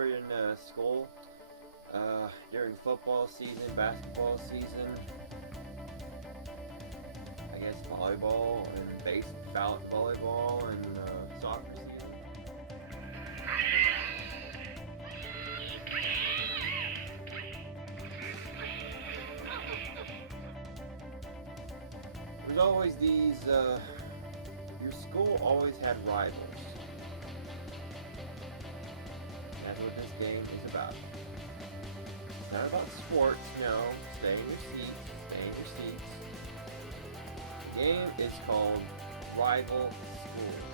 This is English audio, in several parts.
were in school, during football season, basketball season, I guess volleyball and volleyball and soccer season. There's always these, your school always had rivals. That's what this game is about. It's not about sports, no. Stay in your seats, stay in your seats. The game is called Rival Schools.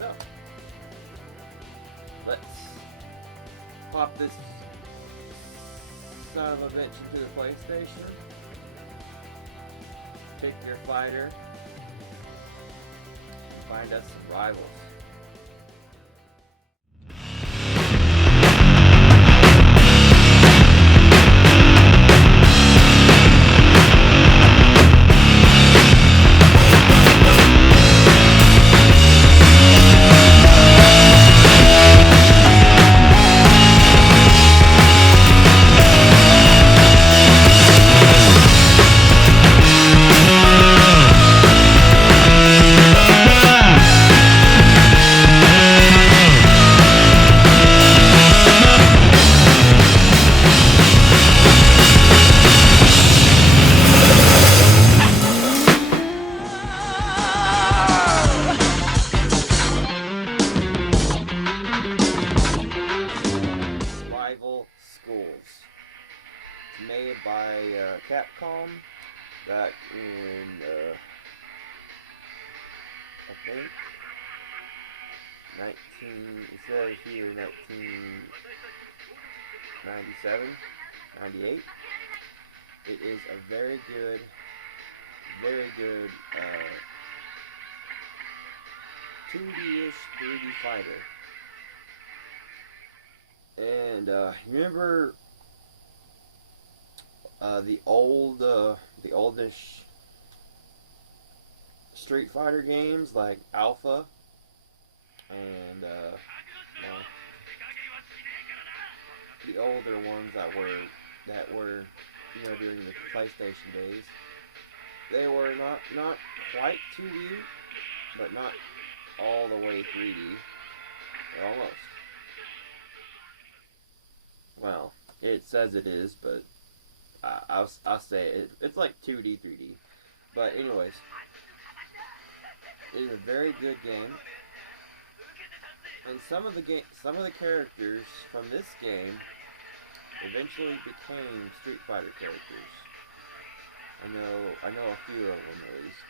So, let's pop this son of a bitch into the PlayStation. Pick your fighter. Find us some rivals. Made by Capcom back in I think it says here 1997, 98. It is a very good 2D-ish 3D fighter. And remember the oldish Street Fighter games like Alpha and the older ones that were during the PlayStation days. They were not quite 2D, but not all the way 3D. Almost. Well, it says it is, but I'll say it's like 2D, 3D. But anyways, it is a very good game, and some of the characters from this game eventually became Street Fighter characters. I know a few of them at least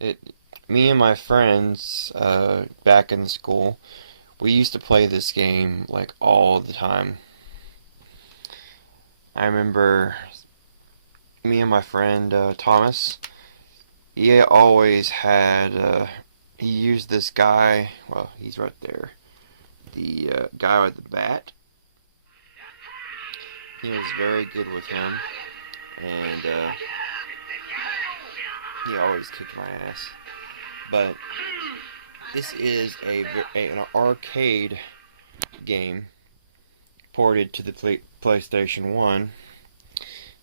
did. Me and my friends back in school, we used to play this game like all the time. I remember me and my friend Thomas. He always had he used this guy. Well, he's right there. The guy with the bat. He was very good with him, and he always kicked my ass. But this is an arcade game ported to the PlayStation 1.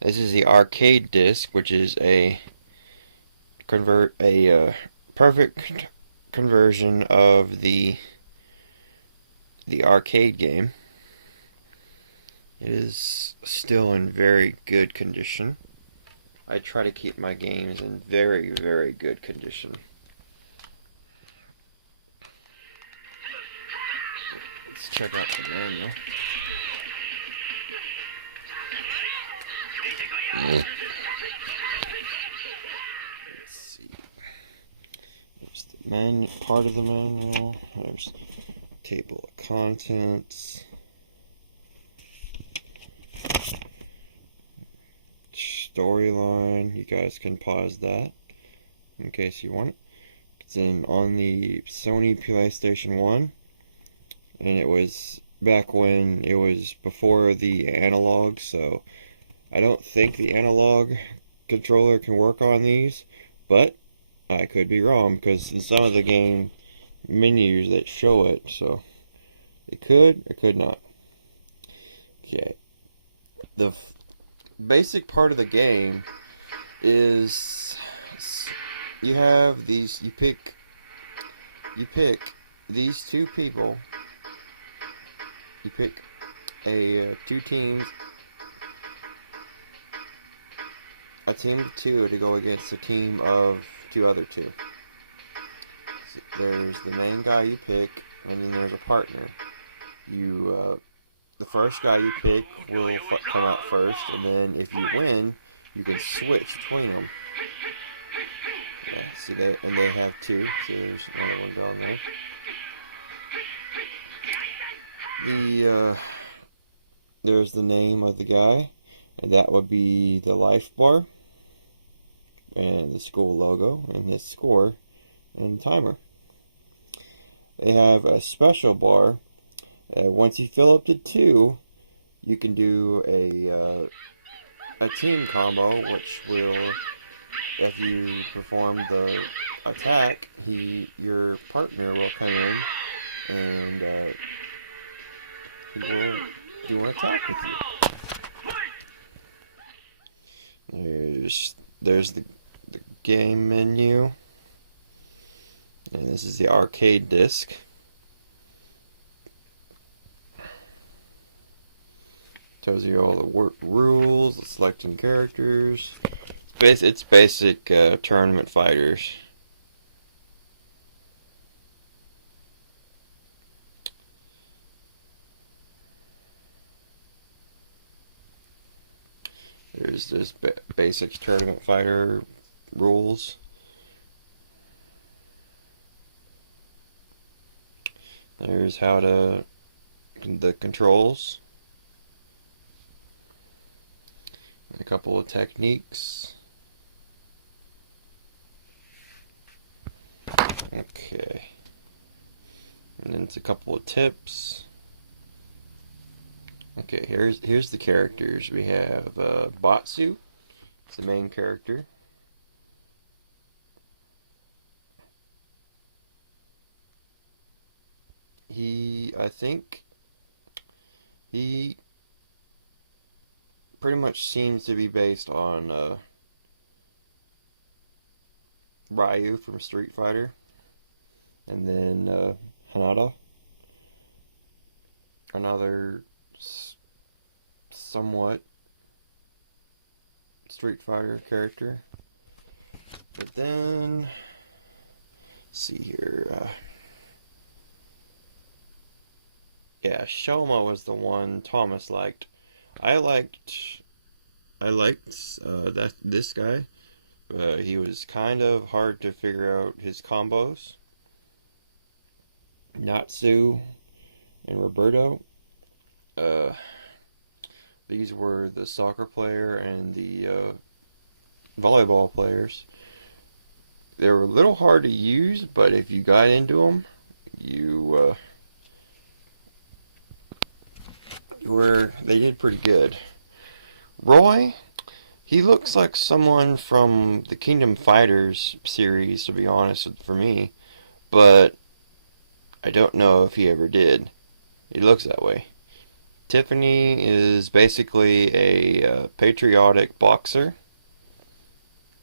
This is the arcade disc, which is a perfect conversion of the arcade game. It is still in very good condition. I try to keep my games in very, very good condition. Let's check out the manual. Let's see. There's the part of the manual. There's table of contents. Storyline. You guys can pause that in case you want. It's on the Sony PlayStation 1, and it was back when it was before the analog, so I don't think the analog controller can work on these, but I could be wrong because in some of the game menus that show it, so it could or could not. Okay, the basic part of the game is you have these. You pick these two people. You pick two teams, a team of two to go against a team of two other two. So there's the main guy you pick, and then there's a partner. The first guy you pick will come out first, and then if you win, you can switch between them. Yeah, see they have two. See, there's another one down there. There's the name of the guy, and that would be the life bar, and the school logo, and his score, and timer. They have a special bar. Once you fill up to 2, you can do a team combo, which will, if you perform the attack, your partner will come in and he will do an attack with you. There's the game menu, and this is the arcade disc. Tells you all the rules, the selecting characters. It's basic tournament fighters. There's this basic tournament fighter rules. There's the controls. A couple of techniques. Okay. And then it's a couple of tips. Okay, here's the characters. We have Batsu. It's the main character. I think he pretty much seems to be based on Ryu from Street Fighter, and then Hanada, another somewhat Street Fighter character. But then, let's see here. Yeah, Shoma was the one Thomas liked. I liked this guy. He was kind of hard to figure out his combos. Natsu and Roberto. These were the soccer player and the volleyball players. They were a little hard to use, but if you got into them, they did pretty good. Roy, he looks like someone from the Kingdom Fighters series, to be honest, for me, but I don't know if he ever did. He looks that way. Tiffany is basically a patriotic boxer.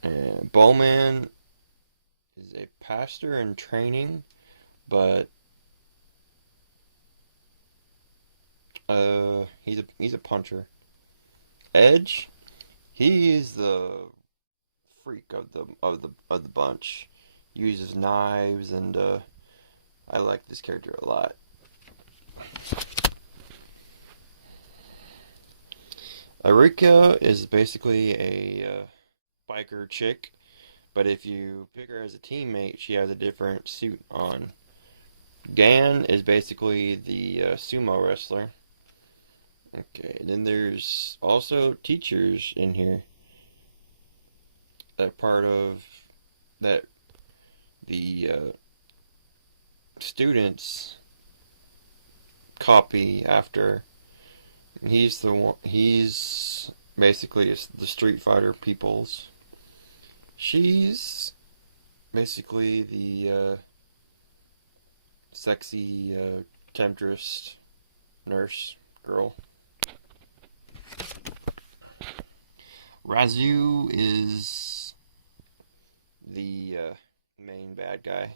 And Bowman is a pastor in training, but he's a puncher. Edge, he is the freak of the bunch. Uses knives, and I like this character a lot. Arika is basically a biker chick, but if you pick her as a teammate, she has a different suit on. Gan is basically the sumo wrestler. Okay, then there's also teachers in here. That part of that the students copy after. He's basically the Street Fighter peoples. She's basically the sexy temptress nurse girl. Razu is the main bad guy.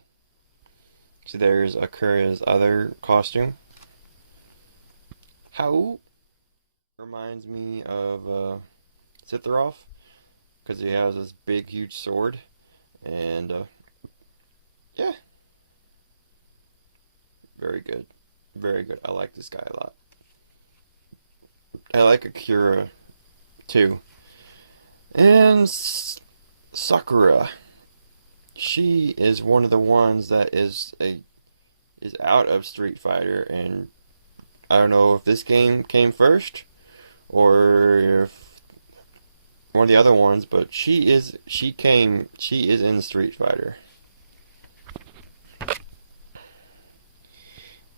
So there's Akira's other costume. How reminds me of Sitharov because he has this big, huge sword, and yeah, very good, very good. I like this guy a lot. I like Akira too, and Sakura. She is one of the ones that is out of Street Fighter, and I don't know if this game came first or if one of the other ones, but she is in Street Fighter.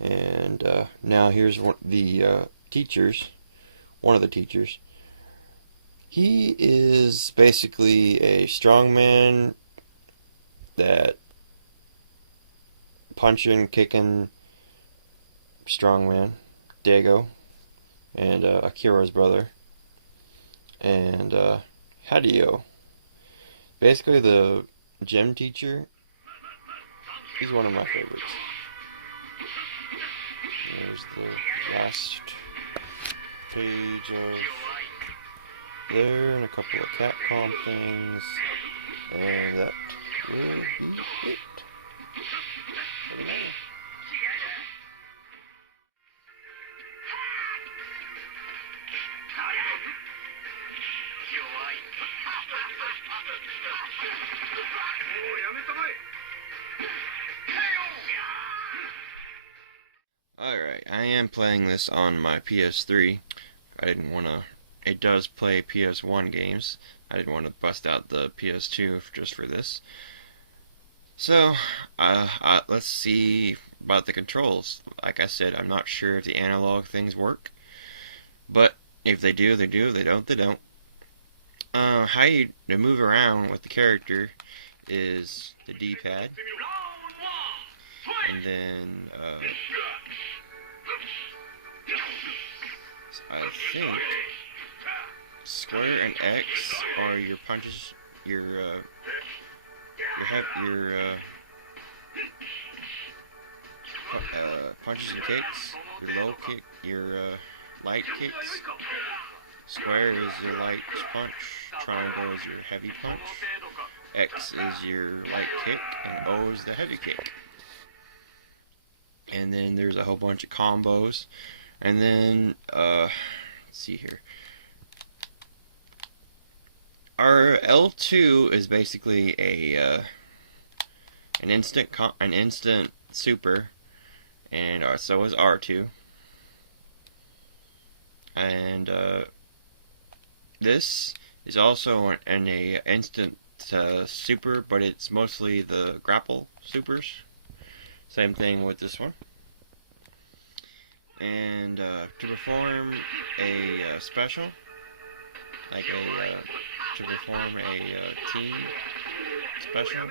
And now here's one the teachers. One of the teachers. He is basically a strongman that punching, kicking strongman, Dago, and Akira's brother, and Hideo. Basically, the gym teacher. He's one of my favorites. There's the last page of there, and a couple of Capcom things, and that will be it. Alright, I am playing this on my PS3. I didn't want to. It does play PS1 games. I didn't want to bust out the PS2 just for this. So, let's see about the controls. Like I said, I'm not sure if the analog things work. But if they do, they do. If they don't, they don't. How you to move around with the character is the D-pad. And then, I think square and X are your punches, your punches and kicks. Your low kick, your light kicks. Square is your light punch. Triangle is your heavy punch. X is your light kick, and O is the heavy kick. And then there's a whole bunch of combos. And then, let's see here. Our L2 is basically an instant super, and so is R2. And this is also an instant super, but it's mostly the grapple supers. Same thing with this one. And to perform a special, like to perform a team special,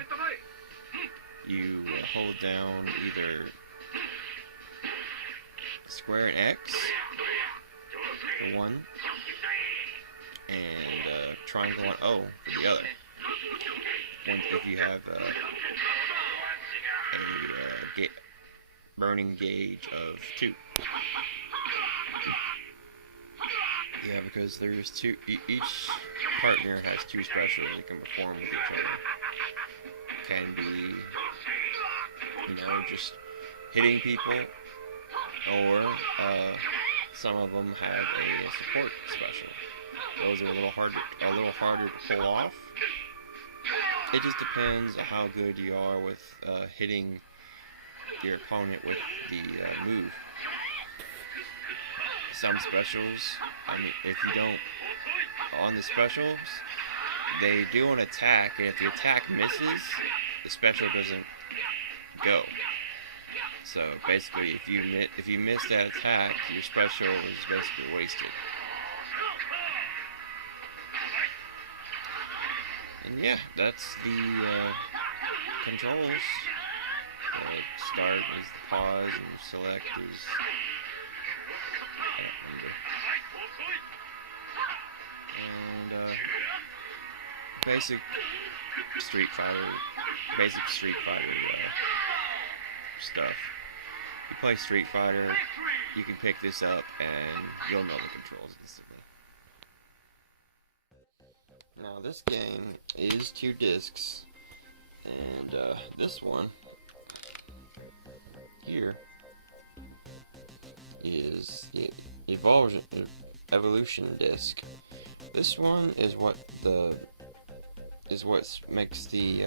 you hold down either square and X for one, and triangle and O for the other. If you have a burning gauge of 2. Yeah, because there's two. Each partner has 2 specials they can perform with each other. Can be, just hitting people, or some of them have a support special. Those are a little harder to pull off. It just depends on how good you are with hitting your opponent with the move. Some specials, if you don't, on the specials, they do an attack, and if the attack misses, the special doesn't go. So basically, if you miss that attack, your special is basically wasted. And yeah, that's the controls. Start is the pause, and select is I don't remember. And basic Street Fighter, stuff. You play Street Fighter, you can pick this up and you'll know the controls instantly. Now this game is 2 discs, and this one here is the evolution disc. This one is what makes the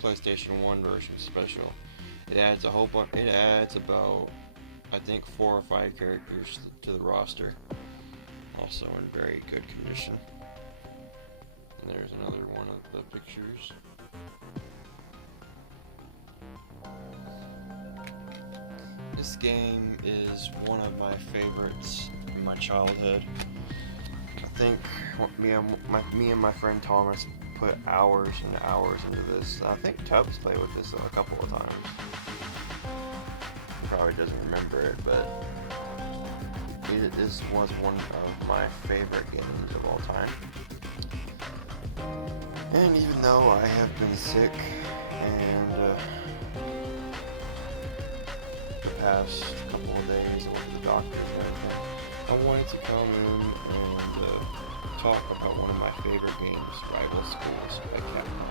PlayStation 1 version special. It adds a whole bunch. It adds about, I think, 4 or 5 characters to the roster. Also in very good condition. And there's another one of the pictures. This game is one of my favorites in my childhood. I think me and my friend Thomas put hours and hours into this. I think Tubbs played with this a couple of times. He probably doesn't remember it, but this was one of my favorite games of all time. And even though I have been sick and the past couple of days with the doctors and everything, I wanted to come in and talk about one of my favorite games, Rival Schools by Capcom.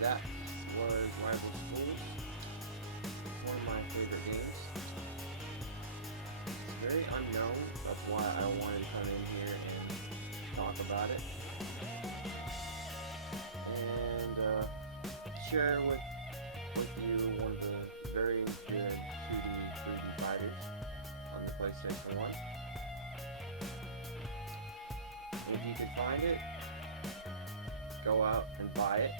That was Rival Schools, one of my favorite games. It's very unknown, that's why I wanted to come in here and talk about it. And share with you one of the very good 2D, 3D fighters on the PlayStation 1. And if you can find it, go out and buy it.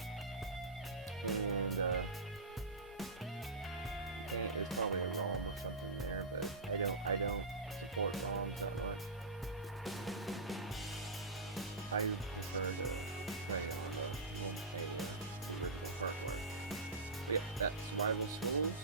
And it's probably a ROM or something there, but I don't support ROMs that much. I prefer to play on the original hardware. But yeah, that's Rival Schools.